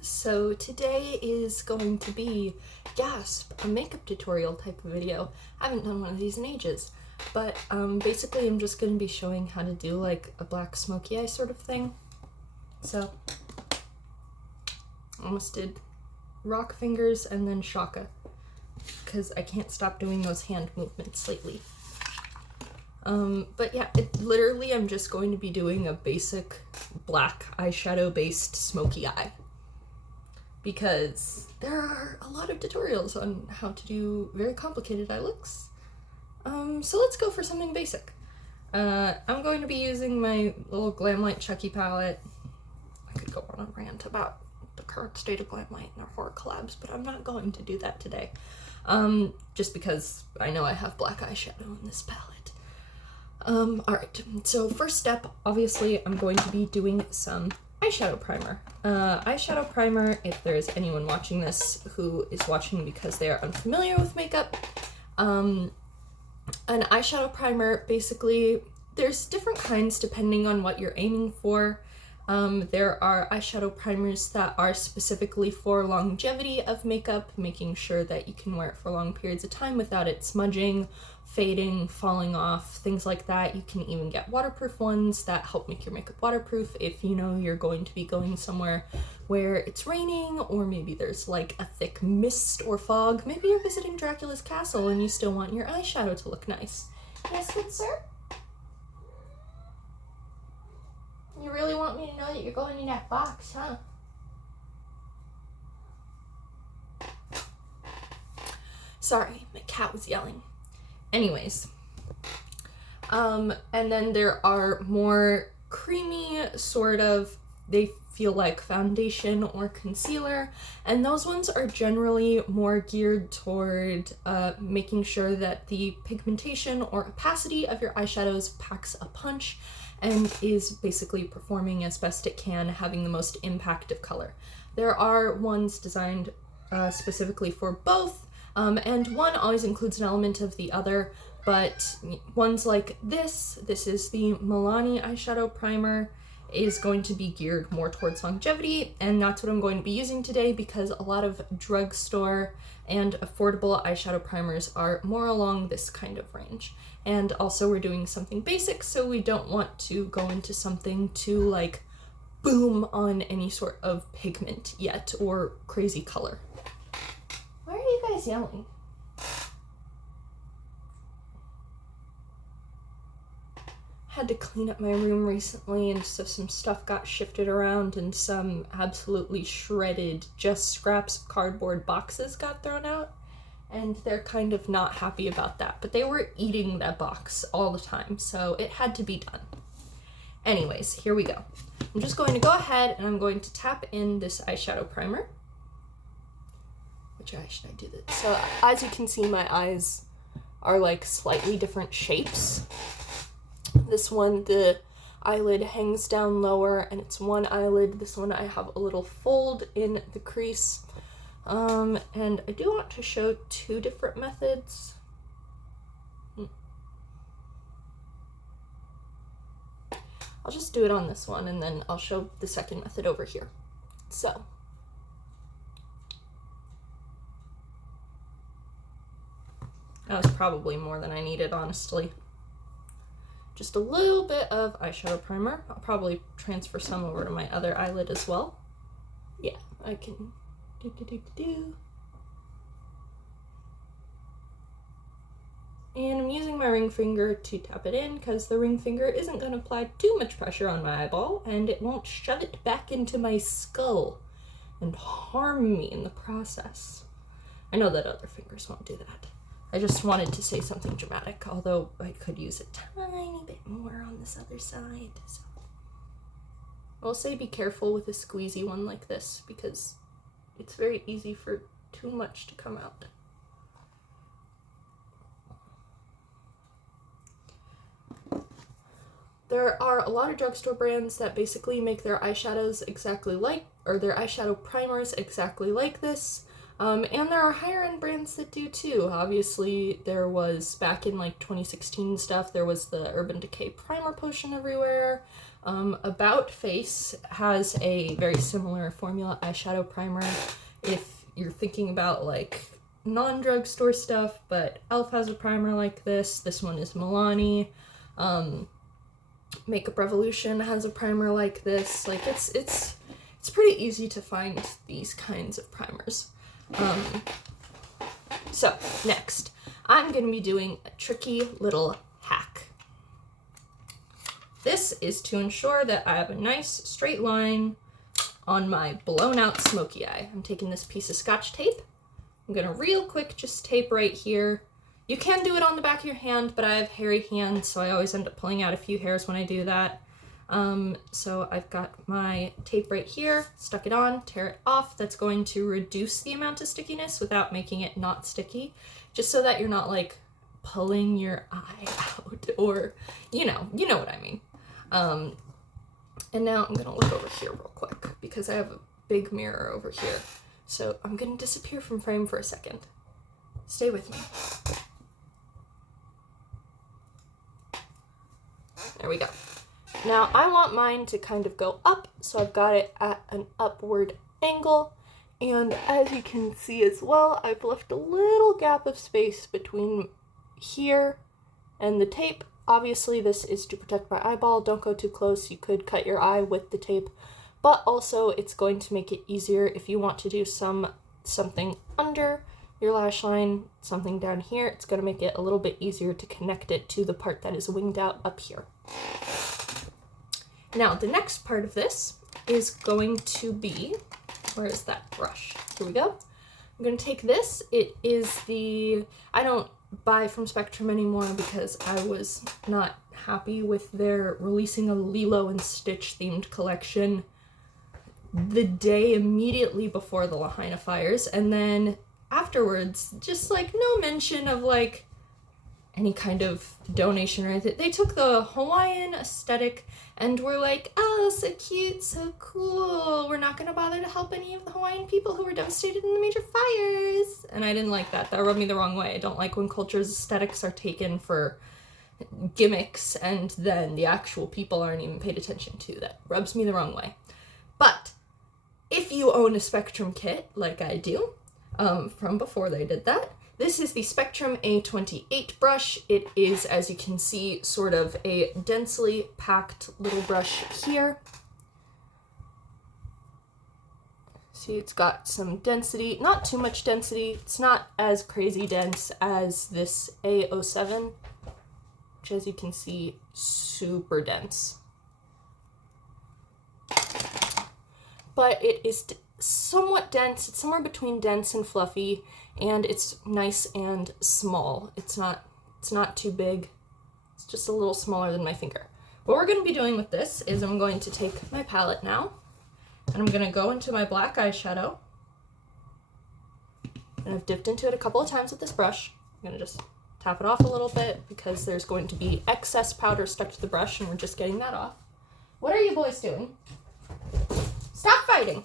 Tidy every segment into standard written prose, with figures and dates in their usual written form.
So today is going to be, gasp, a makeup tutorial type of video. I haven't done one of these in ages, but basically I'm just going to be showing how to do like a black smoky eye sort of thing. So, almost did rock fingers and then shaka, because I can't stop doing those hand movements lately. But yeah, literally I'm just going to be doing a basic black eyeshadow based smoky eye, because there are a lot of tutorials on how to do very complicated eye looks. So let's go for something basic. I'm going to be using my little Glamlight Chucky palette. I could go on a rant about the current state of Glamlight and their horror collabs, but I'm not going to do that today. Just because I know I have black eyeshadow in this palette. Alright, so first step, obviously I'm going to be doing some eyeshadow primer. Eyeshadow primer, if there's anyone watching this who is watching because they are unfamiliar with makeup, an eyeshadow primer, basically, there's different kinds depending on what you're aiming for. There are eyeshadow primers that are specifically for longevity of makeup, making sure that you can wear it for long periods of time without it smudging, fading, falling off, things like that. You can even get waterproof ones that help make your makeup waterproof if you know you're going to be going somewhere where it's raining, or maybe there's like a thick mist or fog. Maybe you're visiting Dracula's castle and you still want your eyeshadow to look nice. Yes, good sir? You really want me to know that you're going in that box, huh? Sorry, my cat was yelling. Anyways, and then there are more creamy sort of, they feel like foundation or concealer, and those ones are generally more geared toward making sure that the pigmentation or opacity of your eyeshadows packs a punch and is basically performing as best it can, having the most impact of color. There are ones designed specifically for both, and one always includes an element of the other, but ones like this is the Milani eyeshadow primer, is going to be geared more towards longevity, and that's what I'm going to be using today because a lot of drugstore and affordable eyeshadow primers are more along this kind of range. And also we're doing something basic, so we don't want to go into something too like boom on any sort of pigment yet or crazy color. Why are you guys yelling? Had to clean up my room recently, and so some stuff got shifted around and some absolutely shredded, just scraps of cardboard boxes got thrown out, and they're kind of not happy about that, but they were eating that box all the time, so it had to be done. Anyways, here we go. I'm just going to go ahead and I'm going to tap in this eyeshadow primer. Which eye should I do this? So as you can see, my eyes are like slightly different shapes. This one, the eyelid hangs down lower and it's one eyelid. This one I have a little fold in the crease. And I do want to show two different methods. I'll just do it on this one and then I'll show the second method over here. So, that was probably more than I needed, honestly. Just a little bit of eyeshadow primer. I'll probably transfer some over to my other eyelid as well. Yeah, I can do. And I'm using my ring finger to tap it in because the ring finger isn't going to apply too much pressure on my eyeball and it won't shove it back into my skull and harm me in the process. I know that other fingers won't do that. I just wanted to say something dramatic, although I could use a tiny bit more on this other side. So I'll say be careful with a squeezy one like this because it's very easy for too much to come out. There are a lot of drugstore brands that basically make their eyeshadows exactly like, or their eyeshadow primers exactly like this. And there are higher end brands that do too. Obviously, there was back in like 2016 stuff, there was the Urban Decay primer potion everywhere. About Face has a very similar formula eyeshadow primer if you're thinking about like non-drugstore stuff, but e.l.f. has a primer like this. This one is Milani. Makeup Revolution has a primer like this. Like it's pretty easy to find these kinds of primers. So next, I'm going to be doing a tricky little hack. This is to ensure that I have a nice straight line on my blown out smoky eye. I'm taking this piece of Scotch tape. I'm going to real quick just tape right here. You can do it on the back of your hand, but I have hairy hands, so I always end up pulling out a few hairs when I do that. So I've got my tape right here, stuck it on, tear it off. That's going to reduce the amount of stickiness without making it not sticky, just so that you're not like pulling your eye out, or you know what I mean. And now I'm gonna look over here real quick because I have a big mirror over here. So I'm gonna disappear from frame for a second. Stay with me. There we go. Now I want mine to kind of go up, so I've got it at an upward angle. And as you can see as well, I've left a little gap of space between here and the tape. Obviously this is to protect my eyeball. Don't go too close. You could cut your eye with the tape, but also it's going to make it easier if you want to do something under your lash line, something down here. It's going to make it a little bit easier to connect it to the part that is winged out up here. Now the next part of this is going to be, where is that brush? Here we go. I'm going to take this. It is I don't buy from Spectrum anymore because I was not happy with their releasing a Lilo and Stitch themed collection the day immediately before the Lahaina fires, and then afterwards just like no mention of like any kind of donation or anything. They took the Hawaiian aesthetic and were like, oh, so cute, so cool, we're not gonna bother to help any of the Hawaiian people who were devastated in the major fires. And I didn't like that. That rubbed me the wrong way. I don't like when culture's aesthetics are taken for gimmicks and then the actual people aren't even paid attention to. That rubs me the wrong way. But if you own a Spectrum kit, like I do, from before they did that, this is the Spectrum A28 brush. It is, as you can see, sort of a densely packed little brush here. See, it's got some density, not too much density. It's not as crazy dense as this A07, which, as you can see, super dense. But it is somewhat dense. It's somewhere between dense and fluffy, and it's nice and small. It's not too big. It's just a little smaller than my finger. What we're going to be doing with this is I'm going to take my palette now, and I'm going to go into my black eyeshadow, and I've dipped into it a couple of times with this brush. I'm going to just tap it off a little bit because there's going to be excess powder stuck to the brush, and we're just getting that off. What are you boys doing? Stop fighting!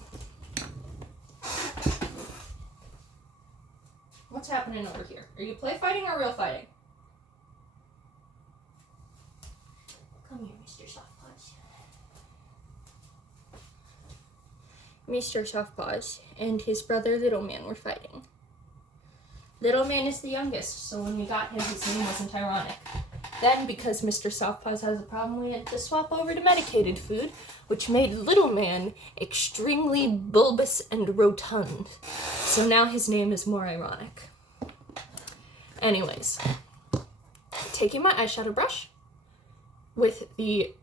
What's happening over here? Are you play fighting or real fighting? Come here, Mr. Softpaws. Mr. Softpaws and his brother Little Man were fighting. Little Man is the youngest, so when we got him, his name wasn't ironic. Then, because Mr. Softpaws has a problem, we had to swap over to medicated food, which made Little Man extremely bulbous and rotund. So now his name is more ironic. Anyways, taking my eyeshadow brush with the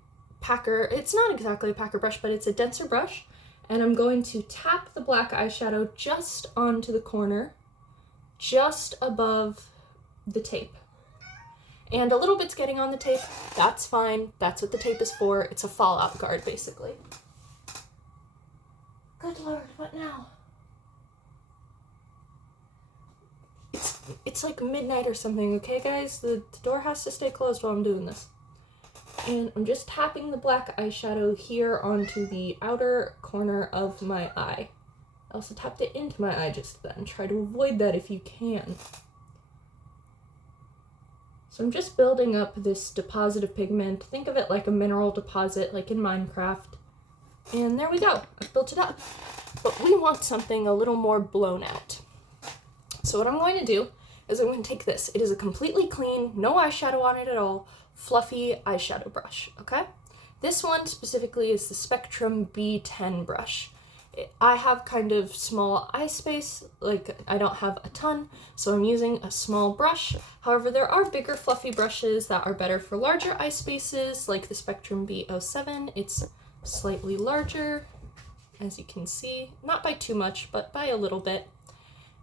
packer, it's not exactly a packer brush, but it's a denser brush, and I'm going to tap the black eyeshadow just onto the corner, just above the tape. And a little bit's getting on the tape. That's fine. That's what the tape is for. It's a fallout guard, basically. Good Lord, what now? It's like midnight or something, okay, guys? The door has to stay closed while I'm doing this. And I'm just tapping the black eyeshadow here onto the outer corner of my eye. I also tapped it into my eye just then. Try to avoid that if you can. So I'm just building up this deposit of pigment. Think of it like a mineral deposit, like in Minecraft. And there we go, I've built it up. But we want something a little more blown out. So what I'm going to do is I'm going to take this. It is a completely clean, no eyeshadow on it at all, fluffy eyeshadow brush, okay? This one specifically is the Spectrum B10 brush. I have kind of small eye space, like I don't have a ton, so I'm using a small brush. However, there are bigger fluffy brushes that are better for larger eye spaces, like the Spectrum B07. It's slightly larger, as you can see, not by too much, but by a little bit.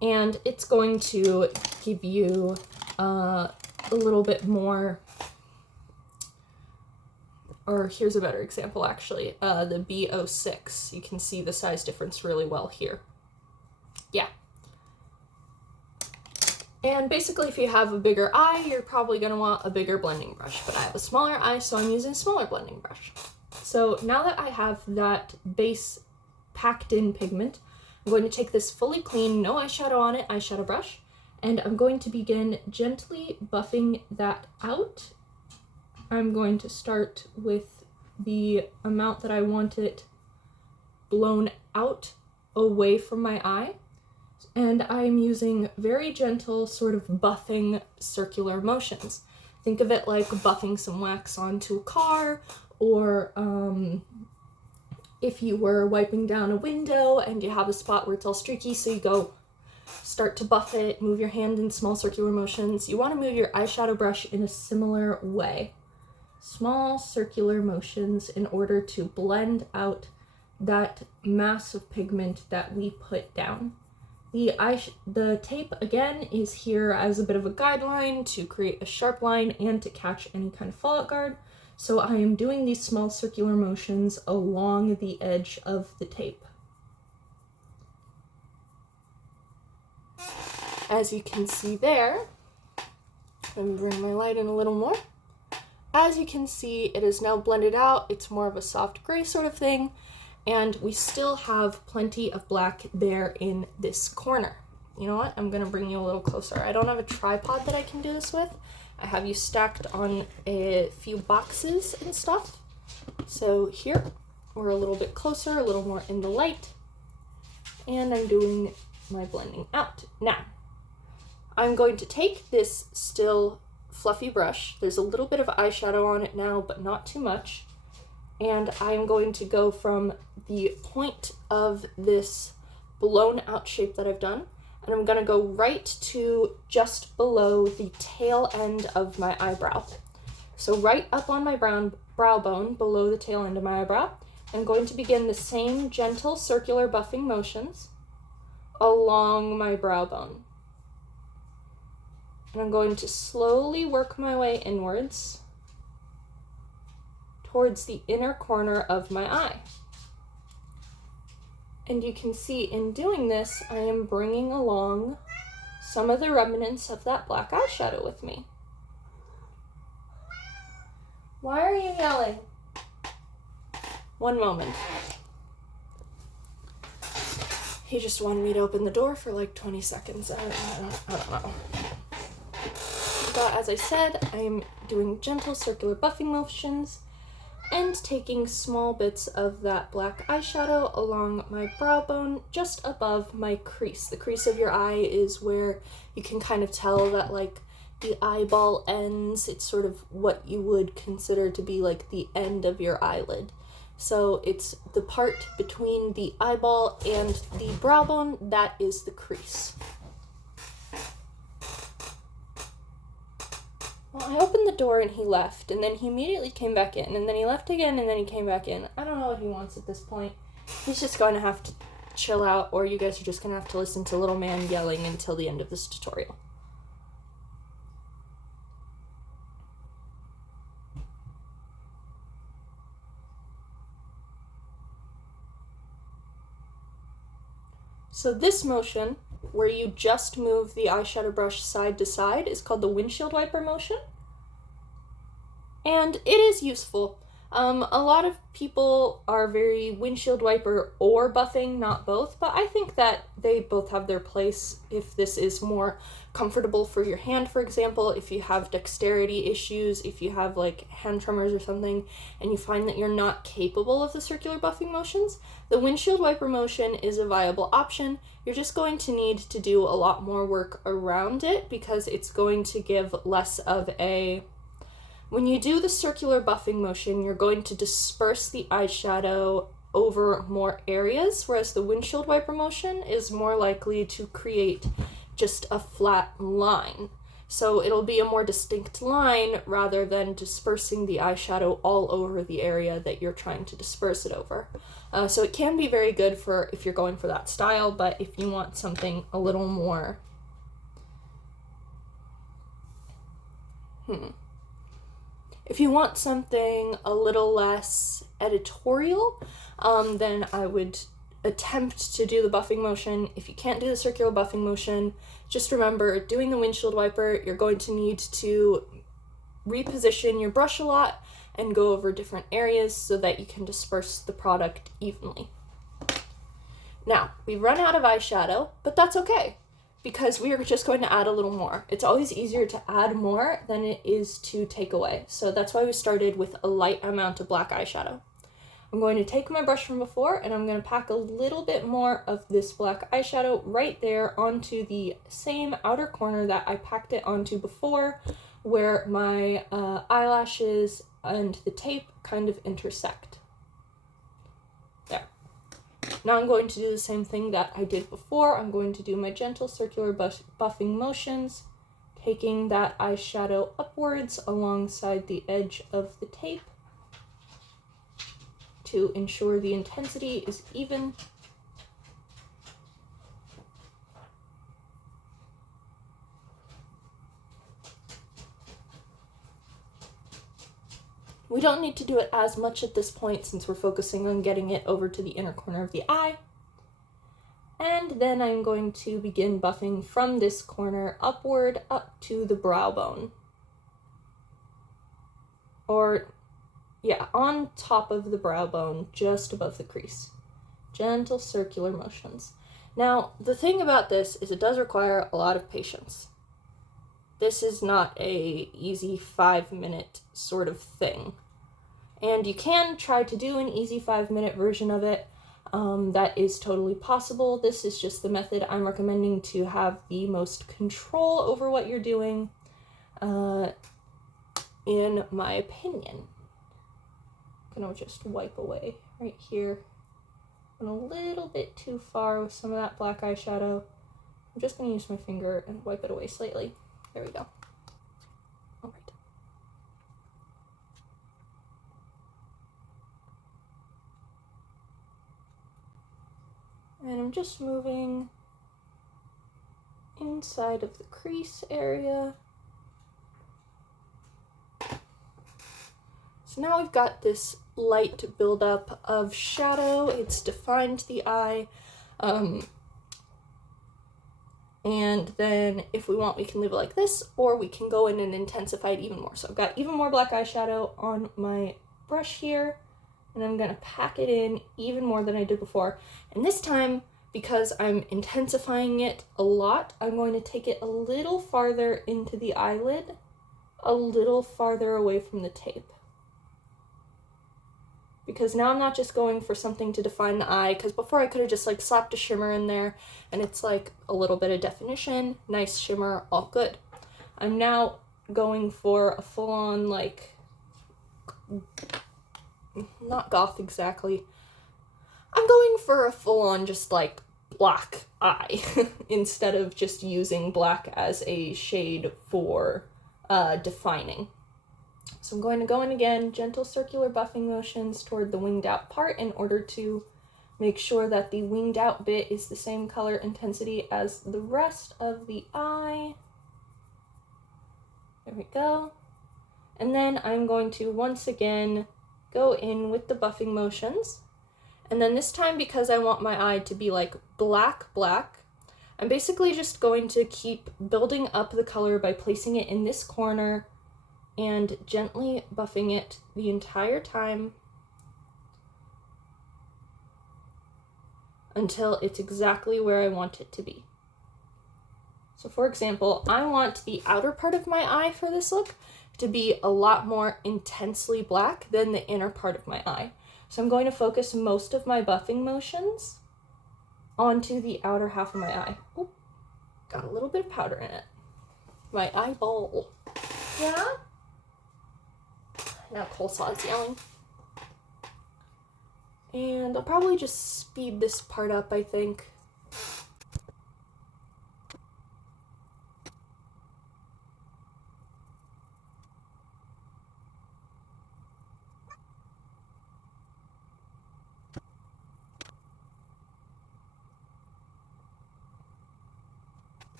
And it's going to give you a little bit more, or here's a better example actually, the B06. You can see the size difference really well here. Yeah. And basically if you have a bigger eye, you're probably gonna want a bigger blending brush, but I have a smaller eye, so I'm using a smaller blending brush. So now that I have that base packed in pigment, I'm going to take this fully clean, no eyeshadow on it, eyeshadow brush, and I'm going to begin gently buffing that out. I'm going to start with the amount that I want it blown out away from my eye, and I'm using very gentle sort of buffing circular motions. Think of it like buffing some wax onto a car, or if you were wiping down a window and you have a spot where it's all streaky, so you go start to buff it, move your hand in small circular motions. You want to move your eyeshadow brush in a similar way. Small circular motions in order to blend out that mass of pigment that we put down. The tape, again, is here as a bit of a guideline to create a sharp line and to catch any kind of fallout guard. So I am doing these small circular motions along the edge of the tape. As you can see there, let me bring my light in a little more. As you can see, it is now blended out. It's more of a soft gray sort of thing, and we still have plenty of black there in this corner. You know what? I'm gonna bring you a little closer. I don't have a tripod that I can do this with. I have you stacked on a few boxes and stuff. So here, we're a little bit closer, a little more in the light, and I'm doing my blending out. Now, I'm going to take this still fluffy brush. There's a little bit of eyeshadow on it now, but not too much. And I'm going to go from the point of this blown out shape that I've done, and I'm gonna go right to just below the tail end of my eyebrow. So right up on my brow bone, below the tail end of my eyebrow, I'm going to begin the same gentle circular buffing motions along my brow bone. And I'm going to slowly work my way inwards towards the inner corner of my eye. And you can see in doing this, I am bringing along some of the remnants of that black eyeshadow with me. Why are you yelling? One moment. He just wanted me to open the door for like 20 seconds. I don't know. But as I said, I am doing gentle circular buffing motions and taking small bits of that black eyeshadow along my brow bone just above my crease. The crease of your eye is where you can kind of tell that like the eyeball ends. It's sort of what you would consider to be like the end of your eyelid. So it's the part between the eyeball and the brow bone, that is the crease. Well, I opened the door and he left, and then he immediately came back in, and then he left again, and then he came back in. I don't know what he wants at this point. He's just going to have to chill out, or you guys are just going to have to listen to little man yelling until the end of this tutorial. So this motion, where you just move the eyeshadow brush side to side, is called the windshield wiper motion. And it is useful. A lot of people are very windshield wiper or buffing, not both, but I think that they both have their place if this is more comfortable for your hand, for example, if you have dexterity issues, if you have like hand tremors or something, and you find that you're not capable of the circular buffing motions, the windshield wiper motion is a viable option. You're just going to need to do a lot more work around it because it's going to give less of a... When you do the circular buffing motion, you're going to disperse the eyeshadow over more areas, whereas the windshield wiper motion is more likely to create just a flat line. So it'll be a more distinct line rather than dispersing the eyeshadow all over the area that you're trying to disperse it over. So it can be very good for if you're going for that style, but if you want something a little more... If you want something a little less editorial, then I would attempt to do the buffing motion. If you can't do the circular buffing motion, just remember, doing the windshield wiper, you're going to need to reposition your brush a lot and go over different areas so that you can disperse the product evenly. Now, we've run out of eyeshadow, but that's okay, because we are just going to add a little more. It's always easier to add more than it is to take away. So that's why we started with a light amount of black eyeshadow. I'm going to take my brush from before and I'm going to pack a little bit more of this black eyeshadow right there onto the same outer corner that I packed it onto before, where my eyelashes and the tape kind of intersect. There. Now I'm going to do the same thing that I did before. I'm going to do my gentle circular buffing motions, taking that eyeshadow upwards alongside the edge of the tape to ensure the intensity is even. We don't need to do it as much at this point since we're focusing on getting it over to the inner corner of the eye. And then I'm going to begin buffing from this corner upward up to the brow bone. Or, yeah, on top of the brow bone, just above the crease. Gentle circular motions. Now, the thing about this is it does require a lot of patience. This is not a easy 5-minute sort of thing. And you can try to do an easy 5-minute version of it. That is totally possible. This is just the method I'm recommending to have the most control over what you're doing, in my opinion. I'm gonna just wipe away right here. Went a little bit too far with some of that black eyeshadow. I'm just gonna use my finger and wipe it away slightly. There we go. All right. And I'm just moving inside of the crease area. So now we've got this light buildup of shadow. It's defined the eye. And then if we want, we can leave it like this, or we can go in and intensify it even more. So I've got even more black eyeshadow on my brush here, and I'm gonna pack it in even more than I did before. And this time, because I'm intensifying it a lot, I'm going to take it a little farther into the eyelid, a little farther away from the tape. Because now I'm not just going for something to define the eye, because before I could have just like slapped a shimmer in there and it's like a little bit of definition, nice shimmer, all good. I'm now going for a full-on, like, not goth exactly. I'm going for a full-on just like black eye instead of just using black as a shade for defining. So I'm going to go in again, gentle circular buffing motions toward the winged out part in order to make sure that the winged out bit is the same color intensity as the rest of the eye. There we go. And then I'm going to once again go in with the buffing motions. And then this time, because I want my eye to be like black, I'm basically just going to keep building up the color by placing it in this corner and gently buffing it the entire time until it's exactly where I want it to be. So for example, I want the outer part of my eye for this look to be a lot more intensely black than the inner part of my eye. So I'm going to focus most of my buffing motions onto the outer half of my eye. Oh, got a little bit of powder in it. My eyeball. Yeah? Now coleslaw's yelling. And I'll probably just speed this part up, I think.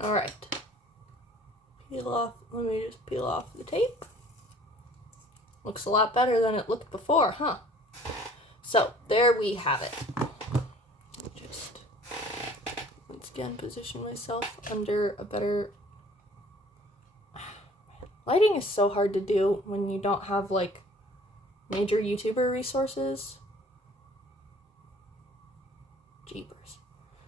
All right. Peel off, let me just peel off the tape. Looks a lot better than it looked before, huh? So, there we have it. Just, once again, position myself under a better... Lighting is so hard to do when you don't have, like, major YouTuber resources. Jeepers.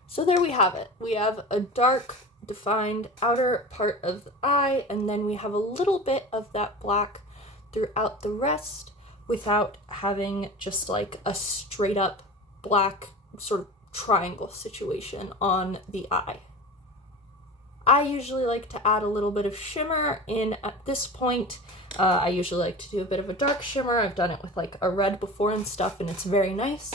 So there we have it. We have a dark, defined outer part of the eye, and then we have a little bit of that black throughout the rest without having just like a straight up black sort of triangle situation on the eye. I usually like to add a little bit of shimmer in at this point. I usually like to do a bit of a dark shimmer. I've done it with like a red before and stuff, and it's very nice.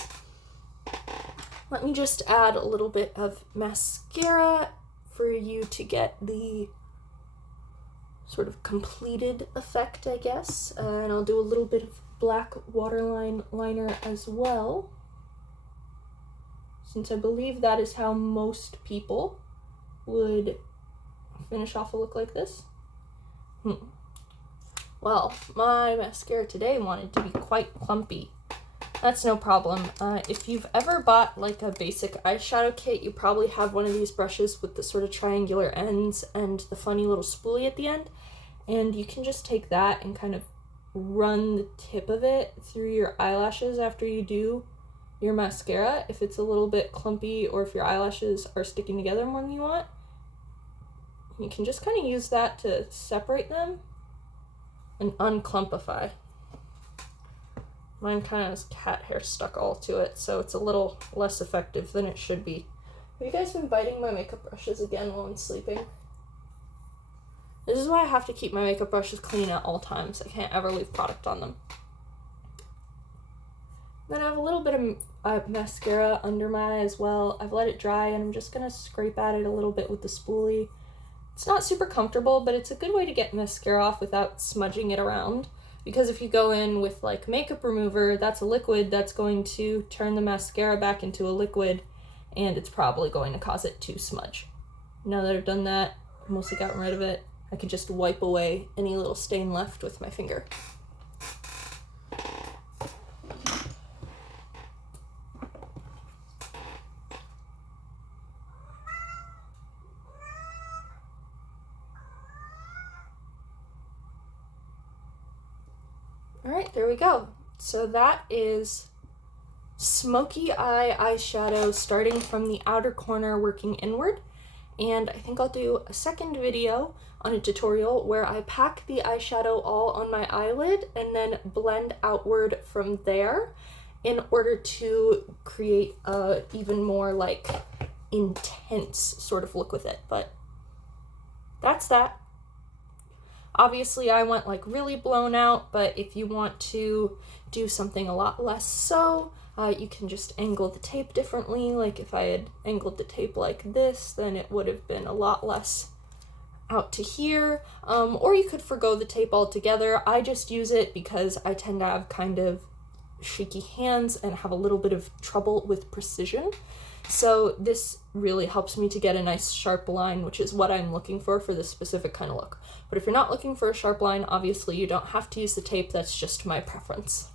Let me just add a little bit of mascara for you to get the sort of completed effect, I guess. And I'll do a little bit of black waterline liner as well, since I believe that is how most people would finish off a look like this. Well, my mascara today wanted to be quite clumpy. That's no problem. If you've ever bought like a basic eyeshadow kit, you probably have one of these brushes with the sort of triangular ends and the funny little spoolie at the end. And you can just take that and kind of run the tip of it through your eyelashes after you do your mascara. If it's a little bit clumpy or if your eyelashes are sticking together more than you want, you can just kind of use that to separate them and unclumpify. Mine kind of has cat hair stuck all to it, so it's a little less effective than it should be. Have you guys been biting my makeup brushes again while I'm sleeping? This is why I have to keep my makeup brushes clean at all times. I can't ever leave product on them. Then I have a little bit of mascara under my eye as well. I've let it dry, and I'm just going to scrape at it a little bit with the spoolie. It's not super comfortable, but it's a good way to get mascara off without smudging it around. Because if you go in with like makeup remover, that's a liquid that's going to turn the mascara back into a liquid, and it's probably going to cause it to smudge. Now that I've done that, I've mostly gotten rid of it, I can just wipe away any little stain left with my finger. Alright, there we go. So that is Smokey Eye eyeshadow starting from the outer corner working inward. And I think I'll do a second video on a tutorial where I pack the eyeshadow all on my eyelid and then blend outward from there in order to create a even more like intense sort of look with it. But that's that. Obviously, I went like really blown out, but if you want to do something a lot less so, you can just angle the tape differently. Like if I had angled the tape like this, then it would have been a lot less out to here. Or you could forgo the tape altogether. I just use it because I tend to have kind of shaky hands and have a little bit of trouble with precision. So this really helps me to get a nice sharp line, which is what I'm looking for this specific kind of look. But if you're not looking for a sharp line, obviously you don't have to use the tape. That's just my preference.